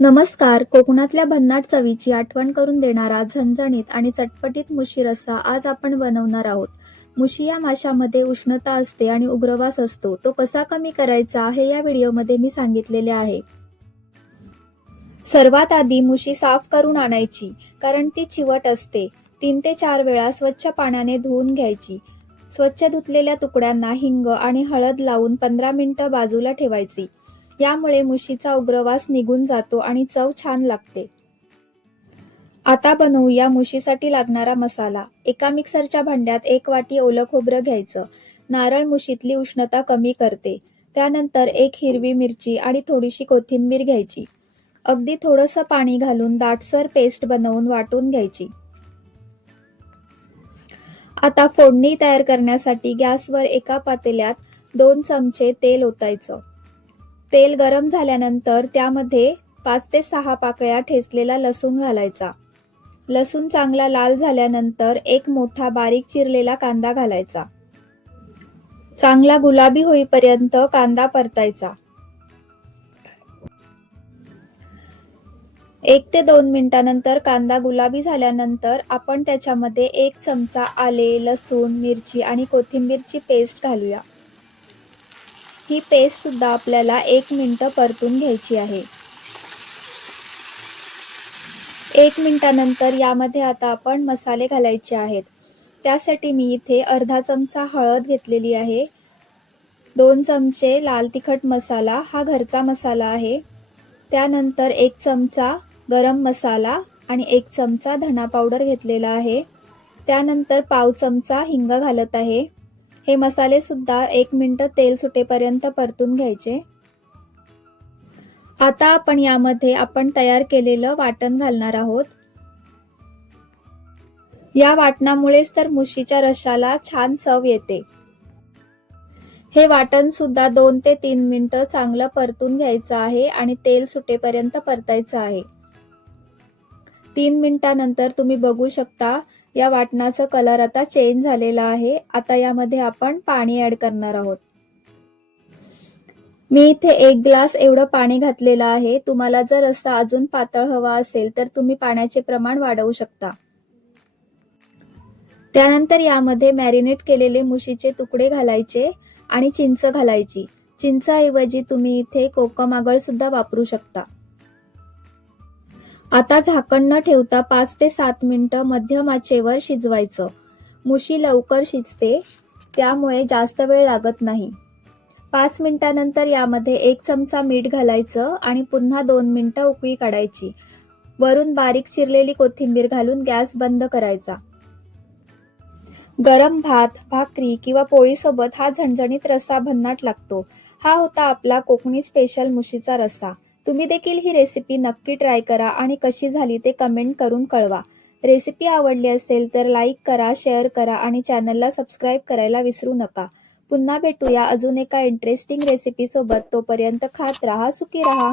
नमस्कार. कोकणातल्या भन्नाट चवीची आठवण करून देणारा झणझणीत आणि चटपटीत मुशी रस्सा आज आपण बनवणार आहोत. मुशी या माशामध्ये उष्णता असते आणि उग्रवास असतो. तो कसा कमी करायचा हे या व्हिडिओमध्ये मी सांगितलेले आहे. सर्वात आधी मुशी साफ करून आणायची, कारण ती चिवट असते. 3 ते 4 वेळा स्वच्छ पाण्याने धुवून घ्यायची. स्वच्छ धुतलेल्या तुकड्यांना हिंग आणि हळद लावून 15 मिनिटं बाजूला ठेवायची. यामुळे मुशीचा उग्रवास निघून जातो आणि चव छान लागते. आता बनवूया मुशीसाठी लागणारा मसाला. एका मिक्सरच्या भांड्यात 1 वाटी ओलं खोबरं घ्यायचं. नारळ मुशीतली उष्णता कमी करते. त्यानंतर 1 हिरवी मिरची आणि थोडीशी कोथिंबीर घ्यायची. अगदी थोडंसं पाणी घालून दाटसर पेस्ट बनवून वाटून घ्यायची. आता फोडणी तयार करण्यासाठी गॅसवर एका पातेल्यात 2 चमचे तेल ओतायचं. तेल गरम झाल्यानंतर त्यामध्ये 5 ते 6 पाकळ्या ठेचलेला लसूण घालायचा. लसूण चांगला लाल झाल्यानंतर 1 मोठा बारीक चिरलेला कांदा घालायचा. चांगला गुलाबी होईपर्यंत कांदा परतायचा. 1 ते 2 मिनिटांनंतर कांदा गुलाबी झाल्यानंतर आपण त्याच्यामध्ये 1 चमचा आले, लसूण, मिरची आणि कोथिंबीरची पेस्ट घालूया. ही पेस्ट सुद्धा आपल्याला 1 मिनिट परतून घ्यायची आहे. 1 मिनिटानंतर यामध्ये आता आपण मसाले घालायचे आहेत. त्यासाठी मी इथे अर्धा चमचा हळद घेतलेली आहे. 2 चमचे लाल तिखट मसाला, हा घरचा मसाला आहे. त्यानंतर 1 चमचा गरम मसाला आणि 1 चमचा धना पावडर घेतलेला आहे. त्यानंतर पाव चमचा हिंग घालत आहे. हे मसाले सुद्धा 1 मिनिट तेल सुटेपर्यंत परतून घ्यायचे. आता आपण यामध्ये आपण तयार केलेलं वाटण घालणार आहोत. या वाटणामुळेच तर मुशीच्या रश्शाला छान चव येते. हे वाटण सुद्धा 2 ते 3 मिनिटं चांगलं परतून घ्यायचं आहे आणि तेल सुटेपर्यंत परतायचं आहे. 3 मिनिटांनंतर तुम्ही बघू शकता या वाटणाचा कलर आता चेंज झालेला आहे. आता यामध्ये आपण पाणी ऍड करणार आहोत. मी इथे 1 ग्लास एवढं पाणी घातलेलं आहे. तुम्हाला जर रस्सा अजून पातळ हवा असेल तर तुम्ही पाण्याचे प्रमाण वाढवू शकता. त्यानंतर यामध्ये मॅरिनेट केलेले मुशीचे तुकडे घालायचे आणि चिंच घालायची. चिंचऐवजी तुम्ही इथे कोकम आगळ सुद्धा वापरू शकता. आता झाकण न ठेवता 5 ते 7 मिनिटं मध्यम आचेवर शिजवायचं. मुशी लवकर शिजते, त्यामुळे जास्त वेळ लागत नाही. 5 मिनिटांनंतर यामध्ये 1 चमचा मीठ घालायचं आणि पुन्हा 2 मिनिटं उकळी काढायची. वरून बारीक चिरलेली कोथिंबीर घालून गॅस बंद करायचा. गरम भात, भाकरी किंवा पोळीसोबत हा झणझणीत रस्सा भन्नाट लागतो. हा होता आपला कोकणी स्पेशल मुशीचा रस्सा. तुम्ही देखील ही रेसिपी नक्की ट्राय करा आणि कशी झाली ते कमेंट करून कळवा. रेसिपी आवडली असेल तर लाईक करा, शेअर करा आणि चॅनलला सबस्क्राईब करायला विसरू नका. पुन्हा भेटूया अजून एका इंटरेस्टिंग रेसिपी सोबत. तोपर्यंत खात राहा, सुखी राहा.